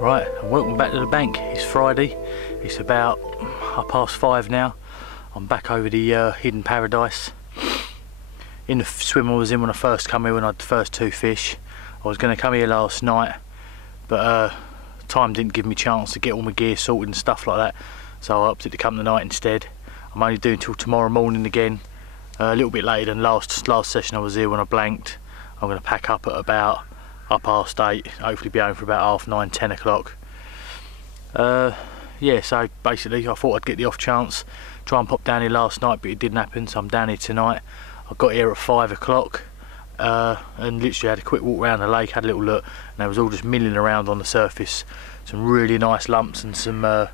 Right, and welcome back to the bank. It's Friday, it's about 5:30 now. I'm back over the hidden paradise. In the swim I was in when I first come here, when I had the first two fish. I was going to come here last night, but time didn't give me a chance to get all my gear sorted and stuff like that, so I opted to come tonight instead. I'm only doing till tomorrow morning again, a little bit later than last session I was here when I blanked. I'm going to pack up at about 8:30, hopefully be home for about 9:30, 10 o'clock. Yeah, so basically I thought I'd get the off chance, try and pop down here last night, but it didn't happen, so I'm down here tonight. I got here at 5 o'clock and literally had a quick walk around the lake, had a little look, and they was all just milling around on the surface. Some really nice lumps and some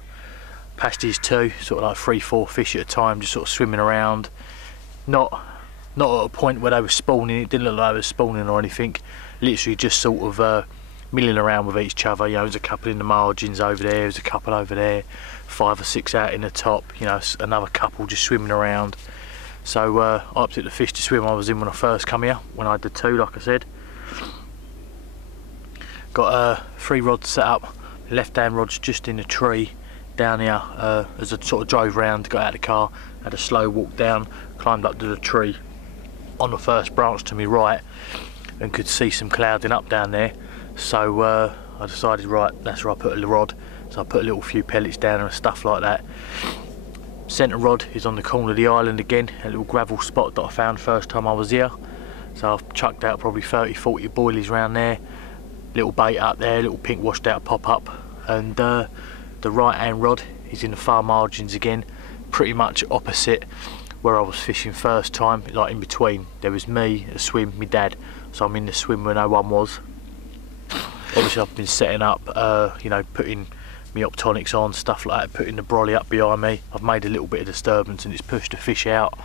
pasties too, sort of like 3-4 fish at a time, just sort of swimming around. Not at a point where they were spawning, it didn't look like they were spawning or anything. Literally just sort of milling around with each other. You know, there's a couple in the margins over there, there's a couple over there, 5 or 6 out in the top, you know, another couple just swimming around. So I opted the fish to swim I was in when I first come here, when I had the two, like I said. Got 3 rods set up, left hand rod's just in the tree down here. As I sort of drove round, got out of the car, had a slow walk down, climbed up to the tree on the first branch to my right, and could see some clouding up down there. So I decided, right, that's where I put a rod. So I put a little few pellets down and stuff like that. Centre rod is on the corner of the island again, a little gravel spot that I found first time I was here. So I've chucked out probably 30-40 boilies around there, little bait up there, little pink washed out pop up, and the right hand rod is in the far margins again, pretty much opposite where I was fishing first time, like in between. There was me, a swim, my dad, so I'm in the swim where no one was. Obviously I've been setting up, you know, putting my optonics on, stuff like that, putting the brolly up behind me. I've made a little bit of disturbance and it's pushed the fish out.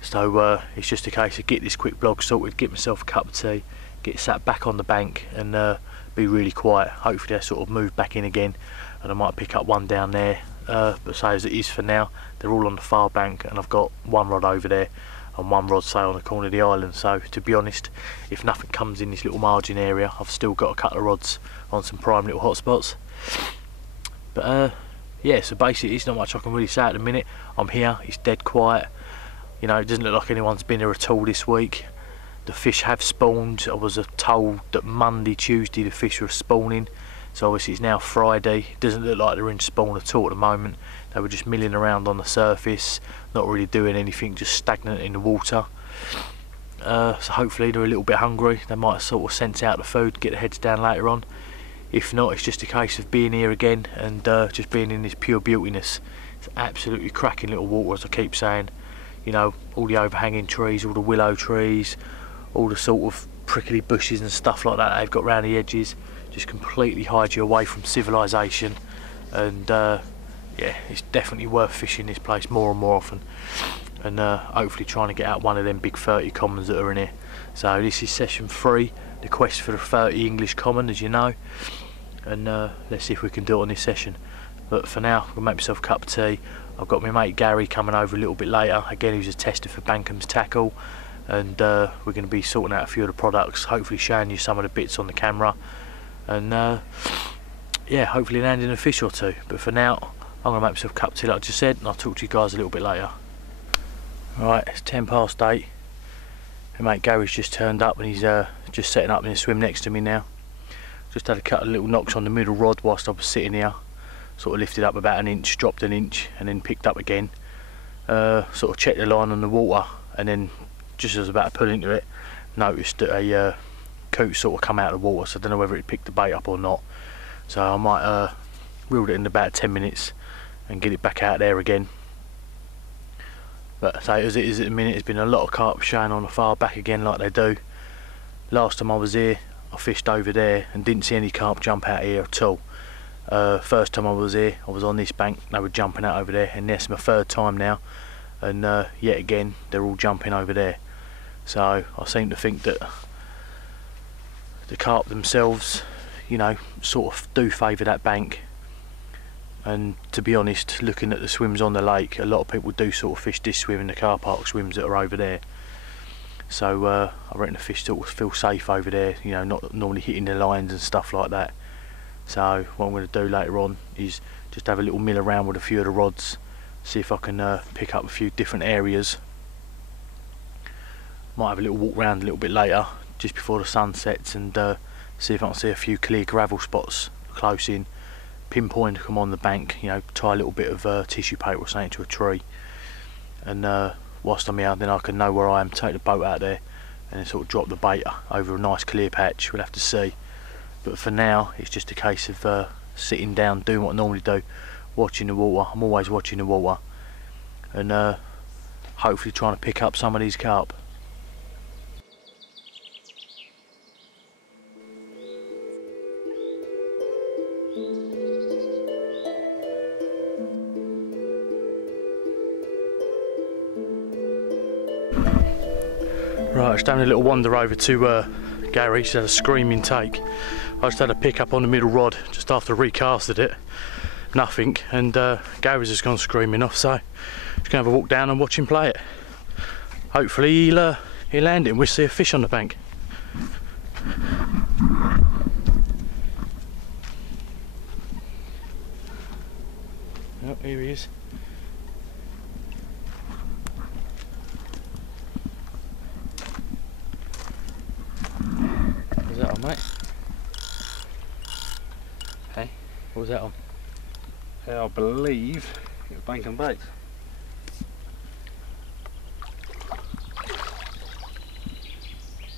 So it's just a case of get this quick vlog sorted, get myself a cup of tea, get sat back on the bank and be really quiet. Hopefully they sort of move back in again and I might pick up one down there. But say as it is for now, they're all on the far bank and I've got one rod over there and one rod say on the corner of the island. So to be honest, if nothing comes in this little margin area, I've still got a couple of rods on some prime little hot spots. But yeah, so basically it's not much I can really say at the minute. I'm here, it's dead quiet, you know, it doesn't look like anyone's been here at all this week. The fish have spawned. I was told that Monday, Tuesday the fish were spawning, so obviously it's now Friday. It doesn't look like they're in spawn at all at the moment. They were just milling around on the surface, not really doing anything, just stagnant in the water. So hopefully they're a little bit hungry, they might sort of sense out the food, get their heads down later on. If not, it's just a case of being here again and just being in this pure beautiness. It's absolutely cracking little water, as I keep saying. You know, all the overhanging trees, all the willow trees, all the sort of prickly bushes and stuff like that they've got around the edges, just completely hide you away from civilization. And yeah, it's definitely worth fishing this place more and more often, and hopefully trying to get out one of them big 30 commons that are in here. So this is session 3, the quest for the 30 English common, as you know, and let's see if we can do it on this session. But for now, I'll make myself a cup of tea. I've got my mate Gary coming over a little bit later, again he's a tester for Bankam's tackle, and we're going to be sorting out a few of the products, hopefully showing you some of the bits on the camera, and yeah, hopefully landing a fish or two. But for now, I'm going to make myself a cup of tea like I just said, and I'll talk to you guys a little bit later. Right, it's 8:10. My mate Gary's just turned up and he's just setting up in the swim next to me now. Just had a couple of little knocks on the middle rod whilst I was sitting here. Sort of lifted up about an inch, dropped an inch, and then picked up again. Sort of checked the line on the water, and then just as I was about to pull into it, noticed that a coot sort of come out of the water, so I don't know whether it picked the bait up or not. So I might reel it in about 10 minutes and get it back out there again. But say as it is at the minute, there's been a lot of carp showing on the far back again like they do. Last time I was here, I fished over there and didn't see any carp jump out here at all. First time I was here, I was on this bank, they were jumping out over there, and this is my 3rd time now, and yet again they're all jumping over there. So I seem to think that the carp themselves, you know, sort of do favour that bank. And to be honest, looking at the swims on the lake, a lot of people do sort of fish this swim and the car park swims that are over there. So I reckon the fish sort of feel safe over there, you know, not normally hitting the lines and stuff like that. So what I'm going to do later on is just have a little mill around with a few of the rods, see if I can pick up a few different areas. Might have a little walk around a little bit later, just before the sun sets, and see if I can see a few clear gravel spots close in, pinpoint them on the bank, you know, tie a little bit of tissue paper or something to a tree, and whilst I'm here then I can know where I am, take the boat out there and then sort of drop the bait over a nice clear patch. We'll have to see, but for now it's just a case of sitting down, doing what I normally do, watching the water. I'm always watching the water, and hopefully trying to pick up some of these carp. Right, I just having a little wander over to Gary. He's had a screaming take. I just had a pick up on the middle rod just after I recasted it. Nothing, and Gary's just gone screaming off, so just gonna have a walk down and watch him play it. Hopefully he'll land it and we'll see a fish on the bank. Oh, here he is. What was that on, mate? Hey? What was that on? I believe it was bank and bait.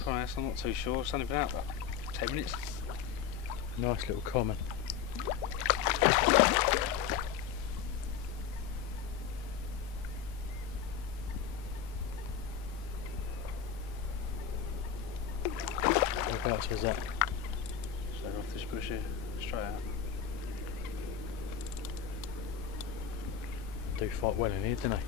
Price, I'm not too sure. It's only been out about 10 minutes. Nice little common. Whereabouts was that? So off this bush here, straight out. Do fight well in here, didn't they?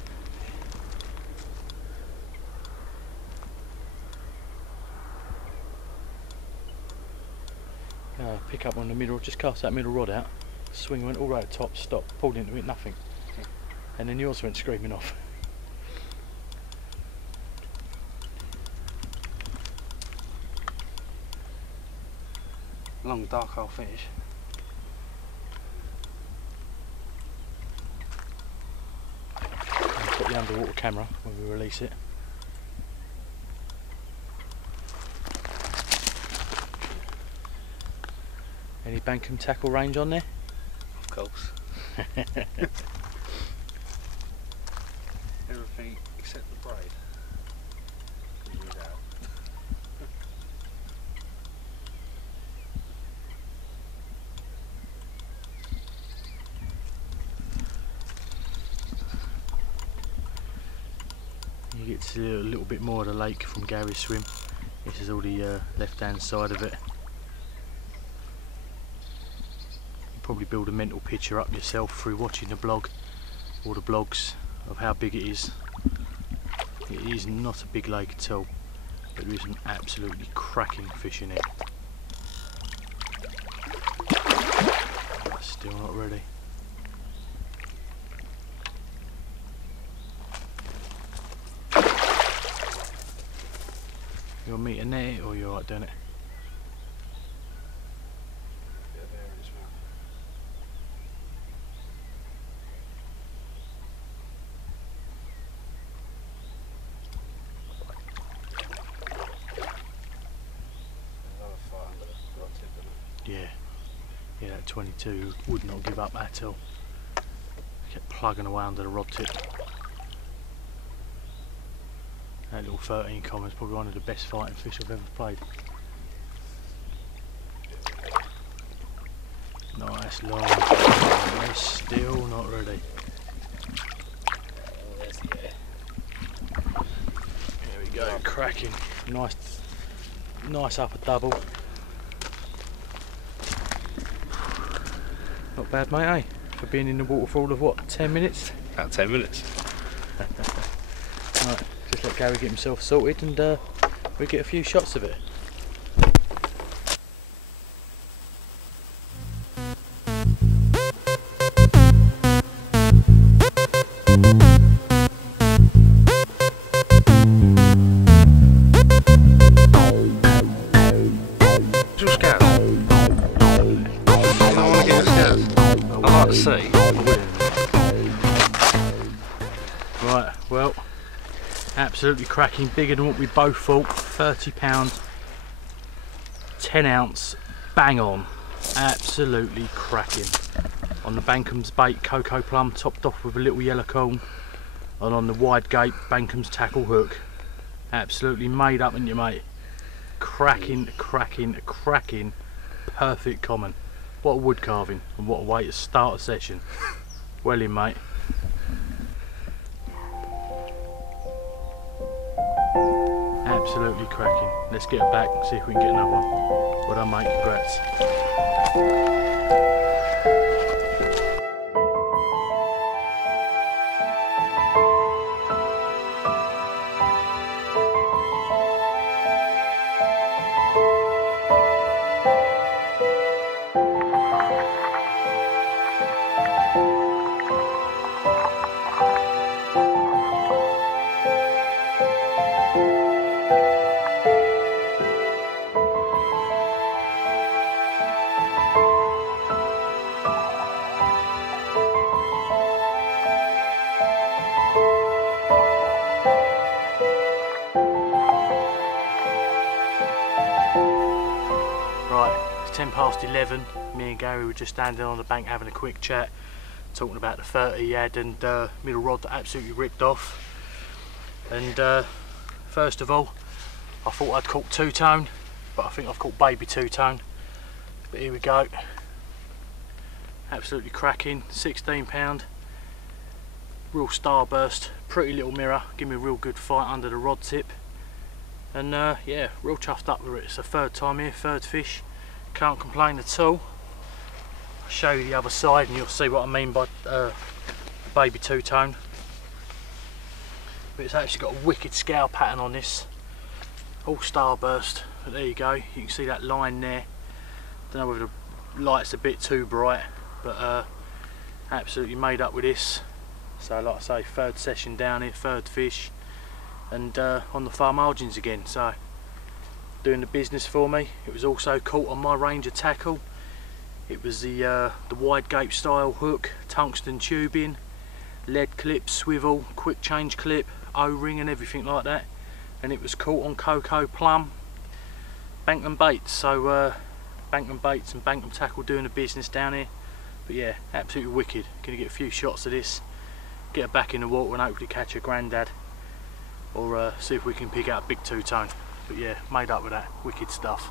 Pick up on the middle, just cast that middle rod out, swing went all right at the top, stop, pulled into it, nothing. And then yours went screaming off. Long dark hole fish. I've got the underwater camera when we release it. Any Bankum tackle range on there? Of course. Everything except the braid. You get to see a little bit more of the lake from Gary's swim. This is all the left hand side of it. Probably build a mental picture up yourself through watching the blog or the blogs of how big it is. It is not a big lake at all, but there is some absolutely cracking fish in it. Still not ready. You want me to net it or you alright doing it? Yeah, that 22 would not give up at all. Kept plugging away under the rod tip. That little 13 common is probably one of the best fighting fish I've ever played. Nice long, they're still not ready. There we go, cracking. Nice upper double. Not bad, mate, eh? For being in the water for all of what, 10 minutes? About 10 minutes. Right, just let Gary get himself sorted and we get a few shots of it. Absolutely cracking, bigger than what we both thought. 30 pound, 10 ounce, bang on. Absolutely cracking. On the Bankam's bait, cocoa plum, topped off with a little yellow corn. And on the wide gape, Bankam's tackle hook. Absolutely made up, isn't you, mate? Cracking, cracking, cracking, perfect common. What a wood carving, and what a way to start a session. Well in, mate. Absolutely cracking. Let's get it back and see if we can get another one. Well done, mate, congrats. Right, it's 10 past 11. Me and Gary were just standing on the bank having a quick chat, talking about the 30 he had and middle rod that absolutely ripped off. And first of all, I thought I'd caught two-tone, but I think I've caught baby two-tone. But here we go. Absolutely cracking, 16 pound, real starburst, pretty little mirror, give me a real good fight under the rod tip. And yeah, real chuffed up with it. It's the third time here, third fish, can't complain at all. I'll show you the other side and you'll see what I mean by baby two-tone. But it's actually got a wicked scale pattern on this, all starburst. But there you go, you can see that line there. Don't know whether the light's a bit too bright, but absolutely made up with this. So like I say, third session down here, third fish, and on the far margins again, so doing the business for me. It was also caught on my Ranger tackle. It was the wide gape style hook, tungsten tubing, lead clip, swivel, quick change clip, O-ring and everything like that, and it was caught on cocoa plum, Bantam baits. So Bantam baits and Bantam tackle doing the business down here. But yeah, absolutely wicked. Gonna get a few shots of this, get it back in the water and hopefully catch a grandad, or see if we can pick out a big two-tone. But yeah, made up with that, wicked stuff.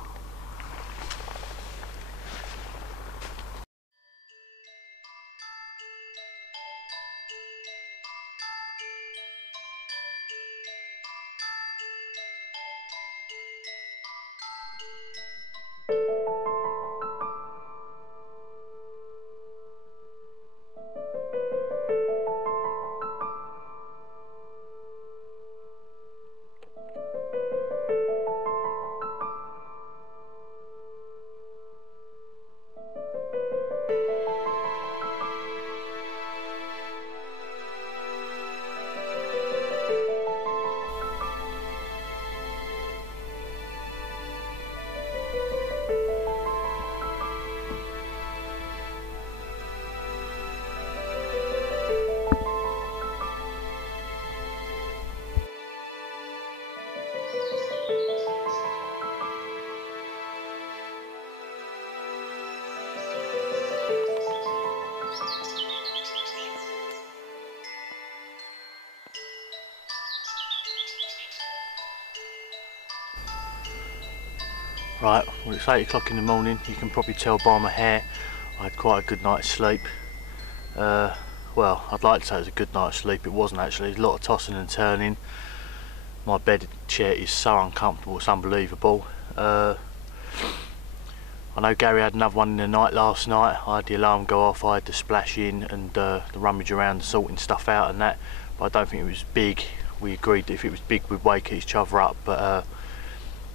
Right, well it's 8 o'clock in the morning. You can probably tell by my hair I had quite a good night's sleep. Well, I'd like to say it was a good night's sleep. It wasn't actually. There's a lot of tossing and turning. My bed chair is so uncomfortable, it's unbelievable. I know Gary had another one in the night last night. I had the alarm go off, I had to splash in and the rummage around sorting stuff out and that, but I don't think it was big. We agreed that if it was big we'd wake each other up, but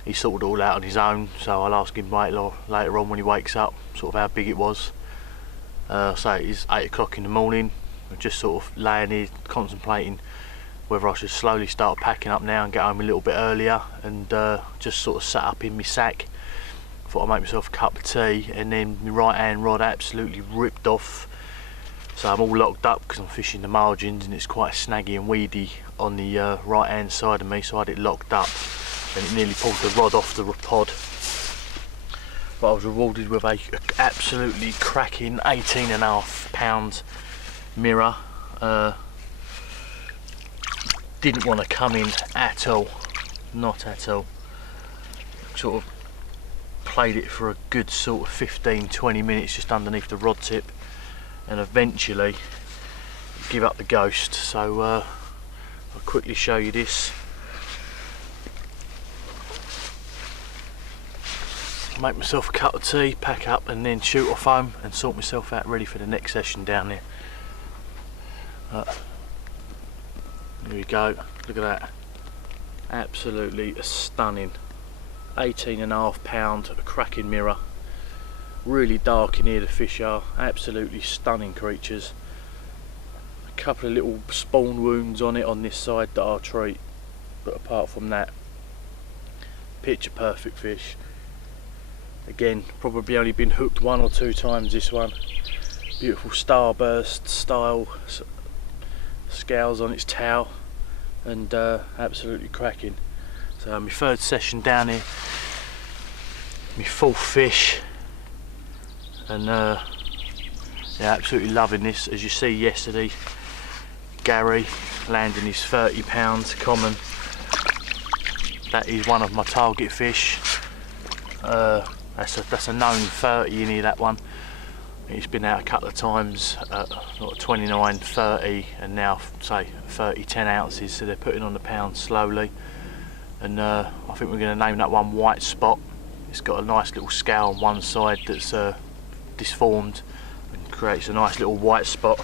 he sorted it all out on his own, so I'll ask him later on when he wakes up sort of how big it was. So it is 8 o'clock in the morning. I'm just sort of laying here contemplating whether I should slowly start packing up now and get home a little bit earlier, and just sort of sat up in my sack. Thought I'd make myself a cup of tea, and then my right hand rod absolutely ripped off So I'm all locked up because I'm fishing the margins and it's quite snaggy and weedy on the right hand side of me, so I had it locked up and it nearly pulled the rod off the pod. But I was rewarded with a absolutely cracking 18.5 pound mirror. Didn't want to come in at all, not at all. Sort of played it for a good sort of 15-20 minutes just underneath the rod tip, and eventually give up the ghost. So I'll quickly show you this. Make myself a cup of tea, pack up, and then shoot off home and sort myself out ready for the next session down there. Here we go, look at that, absolutely stunning 18.5 pound cracking mirror. Really dark in here the fish are, absolutely stunning creatures. A couple of little spawn wounds on it on this side that I'll treat, but apart from that, picture perfect fish. Again, probably only been hooked 1 or 2 times this one. Beautiful starburst style scales on its tail, and absolutely cracking. So my 3rd session down here, my 4th fish, and yeah, absolutely loving this. As you see yesterday, Gary landing his 30 pounds common. That is one of my target fish. That's a known 30 in here, that one. It's been out a couple of times, 29, 30, and now say 30, 10 ounces, so they're putting on the pound slowly. And I think we're going to name that one White Spot. It's got a nice little scale on one side that's disformed and creates a nice little white spot.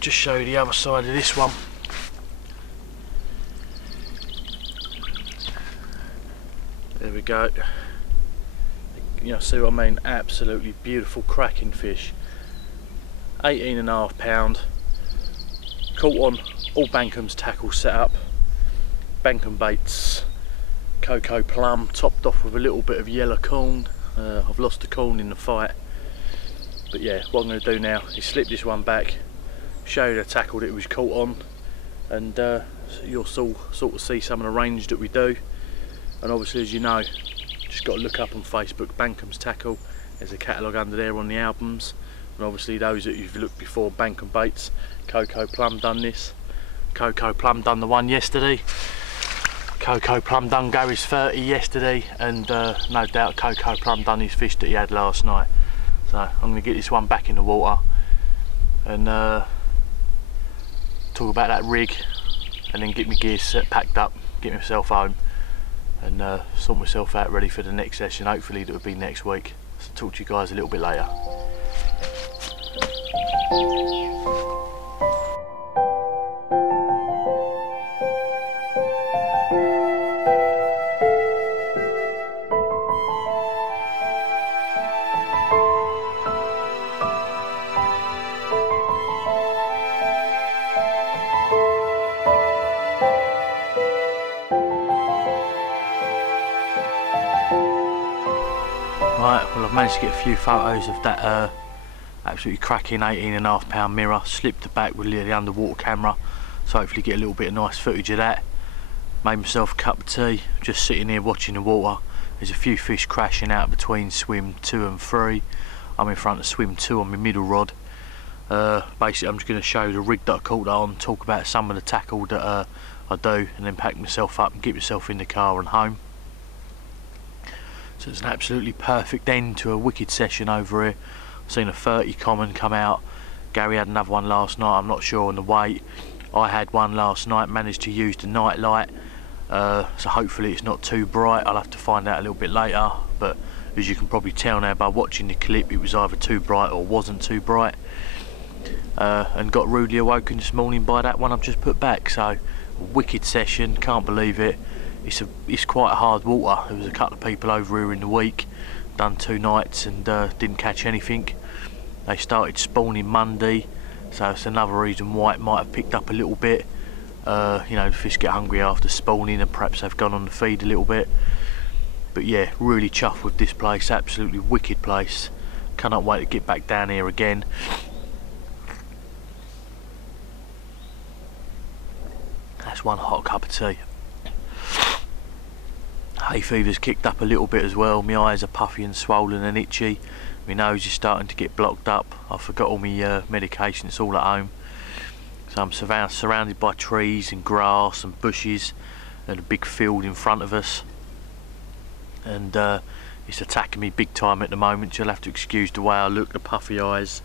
Just show you the other side of this one. There we go. You know, see what I mean? Absolutely beautiful cracking fish. 18.5 pound. Caught on all Bankam's tackle setup. Bankum baits, cocoa plum, topped off with a little bit of yellow corn. I've lost the corn in the fight. But yeah, what I'm going to do now is slip this one back, show you the tackle that it was caught on, and you'll sort of see some of the range that we do. And obviously, as you know, just got to look up on Facebook, Bankam's Tackle. There's a catalogue under there on the albums. And obviously those that you've looked before, Bankum Baits, Cocoa Plum done this. Cocoa Plum done the one yesterday. Cocoa Plum done Gary's 30 yesterday, and no doubt Cocoa Plum done his fish that he had last night. So I'm going to get this one back in the water and talk about that rig, and then get my gear set, packed up, get myself home, and sort myself out ready for the next session. Hopefully that will be next week. So talk to you guys a little bit later. Right, well, I've managed to get a few photos of that absolutely cracking 18.5 pound mirror. Slipped it back with the underwater camera, so hopefully get a little bit of nice footage of that. Made myself a cup of tea, just sitting here watching the water. There's a few fish crashing out between swim 2 and 3. I'm in front of swim 2 on my middle rod. Basically, I'm just going to show you the rig that I caught that on, talk about some of the tackle that I do, and then pack myself up and get myself in the car and home. So it's an absolutely perfect end to a wicked session over here. I've seen a 30 common come out. Gary had another one last night, I'm not sure on the weight. I had one last night, managed to use the night light, so hopefully it's not too bright. I'll have to find out a little bit later, but as you can probably tell now by watching the clip, it was either too bright or wasn't too bright. And got rudely awoken this morning by that one I've just put back. So a wicked session, can't believe it. It's quite a hard water. There was a couple of people over here in the week, done 2 nights and didn't catch anything. They started spawning Monday, so it's another reason why it might have picked up a little bit. You know, the fish get hungry after spawning and perhaps they've gone on the feed a little bit. But yeah, really chuffed with this place, absolutely wicked place. Cannot wait to get back down here again. That's one hot cup of tea. Hay fever's kicked up a little bit as well. My eyes are puffy and swollen and itchy. My nose is starting to get blocked up. I forgot all my medication, it's all at home. So I'm surrounded by trees and grass and bushes and a big field in front of us. And it's attacking me big time at the moment. You'll have to excuse the way I look, the puffy eyes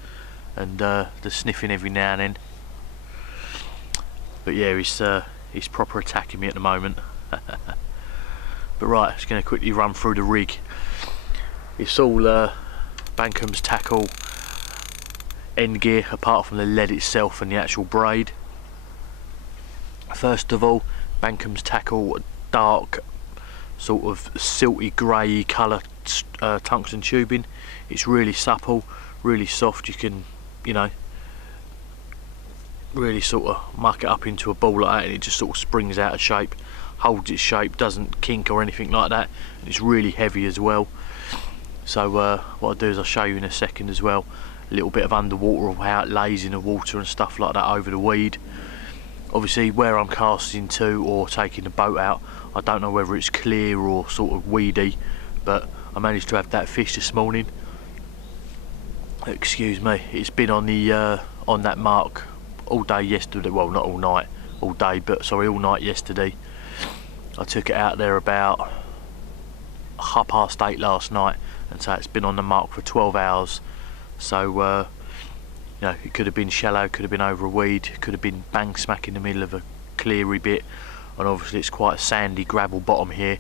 and the sniffing every now and then. But yeah, it's proper attacking me at the moment. But right, just going to quickly run through the rig. It's all Bankham's tackle end gear, apart from the lead itself and the actual braid. First of all, Bankham's tackle dark, sort of silty grey colour tungsten tubing. It's really supple, really soft. You can, you know, really sort of muck it up into a ball like that and it just sort of springs out of shape, holds its shape, doesn't kink or anything like that, and it's really heavy as well. So what I'll do is I'll show you in a second as well a little bit of underwater, of how it lays in the water and stuff like that over the weed. Obviously where I'm casting to or taking the boat out, I don't know whether it's clear or sort of weedy, but I managed to have that fish this morning. Excuse me, it's been on the on that mark all day yesterday, well not all night, all day, but sorry, all night yesterday. I took it out there about 8:30 last night, and so it's been on the mark for 12 hours. So you know, it could have been shallow, could have been over a weed, could have been bang smack in the middle of a cleary bit, and obviously it's quite a sandy gravel bottom here,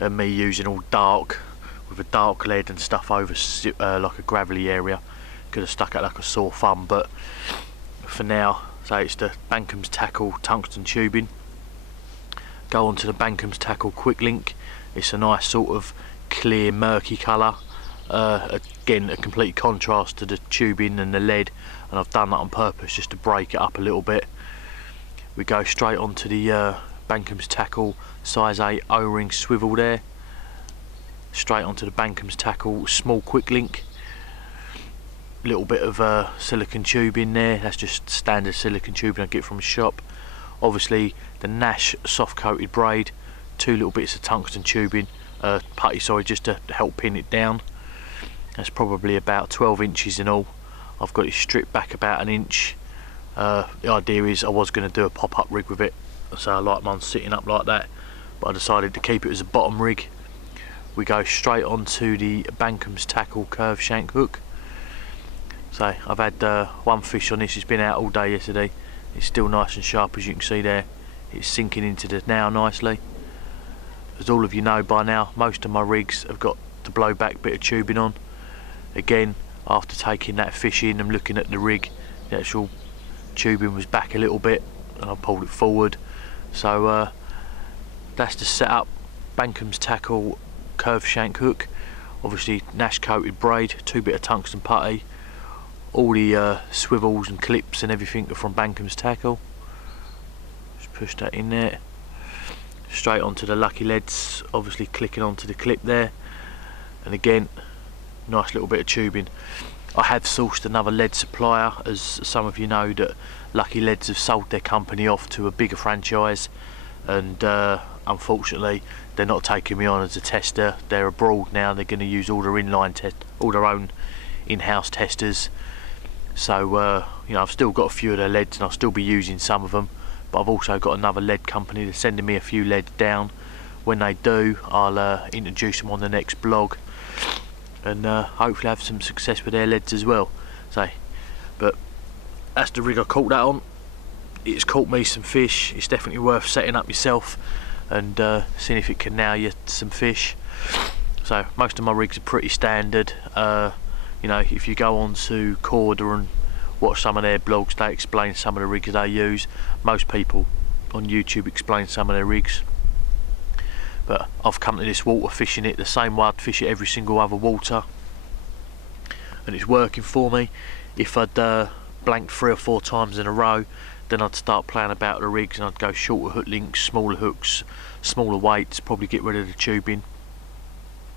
and me using all dark with a dark lead and stuff over like a gravelly area, could have stuck out like a sore thumb. But for now, so it's the Bankham's tackle tungsten tubing. Go on to the Bankham's tackle quick link. It's a nice sort of clear murky colour, again a complete contrast to the tubing and the lead, and I've done that on purpose just to break it up a little bit. We go straight onto the Bankham's tackle size 8 O-ring swivel there, straight onto the Bankham's tackle small quick link. Little bit of silicone tubing there, that's just standard silicone tubing I get from a shop. Obviously the Nash soft coated braid, 2 little bits of tungsten tubing, putty sorry, just to help pin it down. That's probably about 12 inches in all. I've got it stripped back about an inch. The idea is I was going to do a pop-up rig with it, so I like mine sitting up like that, but I decided to keep it as a bottom rig. We go straight onto the Bankham's tackle curve shank hook. So I've had one fish on this, it's been out all day yesterday. It's still nice and sharp, as you can see there. It's sinking into the now nicely. As all of you know by now, most of my rigs have got the blowback bit of tubing on. Again, after taking that fish in and looking at the rig, the actual tubing was back a little bit and I pulled it forward. So that's the setup. Bankham's tackle curve shank hook, obviously Nash coated braid, 2 bit of tungsten putty. All the swivels and clips and everything are from Bankham's tackle. Just push that in there. Straight onto the lucky leads, obviously clicking onto the clip there. And again, nice little bit of tubing. I have sourced another lead supplier, as some of you know that Lucky Leads have sold their company off to a bigger franchise, and unfortunately they're not taking me on as a tester. They're abroad now, they're going to use all their all their own in-house testers. So you know, I've still got a few of their leads and I'll still be using some of them, but I've also got another lead company that's sending me a few leads down. When they do, I'll introduce them on the next blog, and hopefully have some success with their leads as well. So, but that's the rig I caught that on. It's caught me some fish. It's definitely worth setting up yourself and seeing if it can nail you some fish. So most of my rigs are pretty standard. You know, if you go on to Corda and watch some of their blogs, they explain some of the rigs they use. Most people on YouTube explain some of their rigs. But I've come to this water fishing it the same way I'd fish it every single other water, and it's working for me. If I'd blanked 3 or 4 times in a row, then I'd start playing about the rigs and I'd go shorter hook links, smaller hooks, smaller weights, probably get rid of the tubing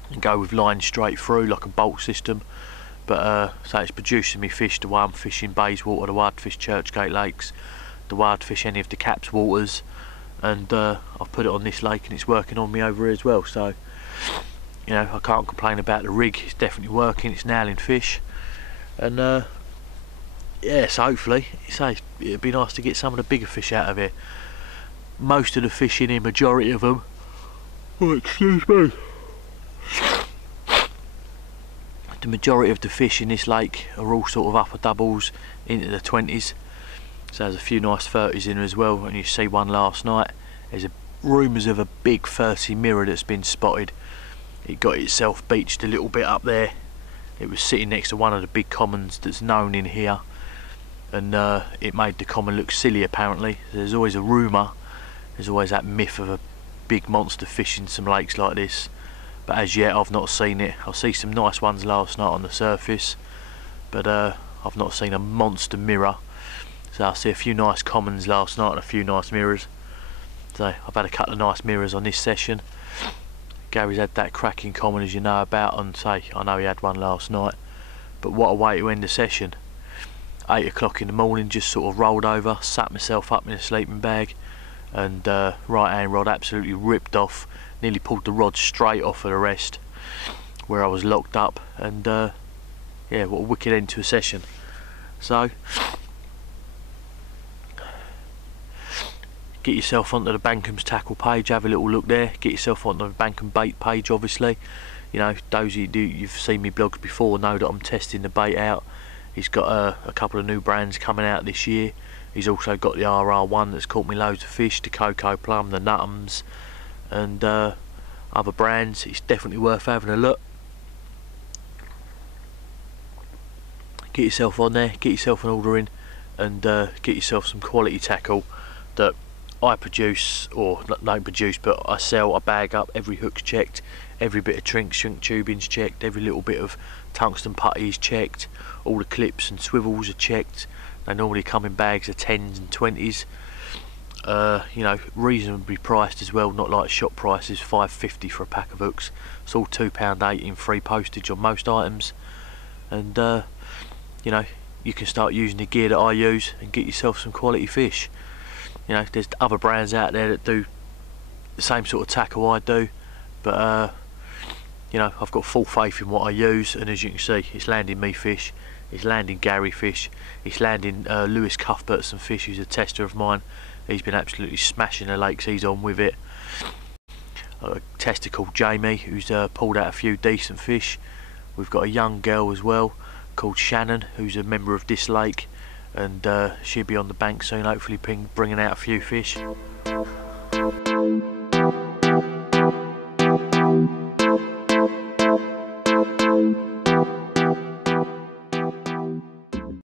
and go with line straight through like a bolt system. But so it's producing me fish the way I'm fishing Bayswater, the way I'd fish Churchgate Lakes, the way I'd fish any of the Caps waters, and I've put it on this lake and it's working on me over here as well. So you know, I can't complain about the rig. It's definitely working, it's nailing fish. And yeah, so hopefully, it'd be nice to get some of the bigger fish out of here. Most of the fish in here, majority of them, oh excuse me, the majority of the fish in this lake are all sort of upper doubles into the 20s. So there's a few nice 30s in there as well, and you see one last night. There's rumours of a big 30 mirror that's been spotted. It got itself beached a little bit up there. It was sitting next to one of the big commons that's known in here, and it made the common look silly apparently. There's always a rumour, there's always that myth of a big monster fish in some lakes like this, but as yet I've not seen it. I see some nice ones last night on the surface, but I've not seen a monster mirror. So I see a few nice commons last night and a few nice mirrors. So I've had a couple of nice mirrors on this session. Gary's had that cracking common, as you know about, and say I know he had one last night. But what a way to end the session. 8 o'clock in the morning, just sort of rolled over, sat myself up in a sleeping bag, and right hand rod absolutely ripped off. Nearly pulled the rod straight off of the rest where I was locked up, and yeah, what a wicked end to a session. So get yourself onto the Bankam's tackle page, have a little look there. Get yourself onto the Bankham bait page, obviously. You know, those you've seen me blogs before know that I'm testing the bait out. He's got a couple of new brands coming out this year. He's also got the RR1 that's caught me loads of fish, the Cocoa Plum, the Nut'ems, and other brands. It's definitely worth having a look. Get yourself on there, get yourself an order in, and get yourself some quality tackle that I produce, or don't produce, but I sell. I bag up, every hook's checked, every bit of shrink tubing's checked, every little bit of tungsten putty is checked, all the clips and swivels are checked. They normally come in bags of 10s and 20s. You know, reasonably priced as well, not like shop prices, £5.50 for a pack of hooks. It's all £2.80 free postage on most items. And you know, you can start using the gear that I use and get yourself some quality fish. You know, there's other brands out there that do the same sort of tackle I do, but you know, I've got full faith in what I use, and as you can see, it's landing me fish, it's landing Gary fish, it's landing Lewis Cuthbertson fish, who's a tester of mine. He's been absolutely smashing the lakes he's on with it. A tester called Jamie, who's pulled out a few decent fish. We've got a young girl as well called Shannon, who's a member of this lake, and she'll be on the bank soon, hopefully bringing out a few fish.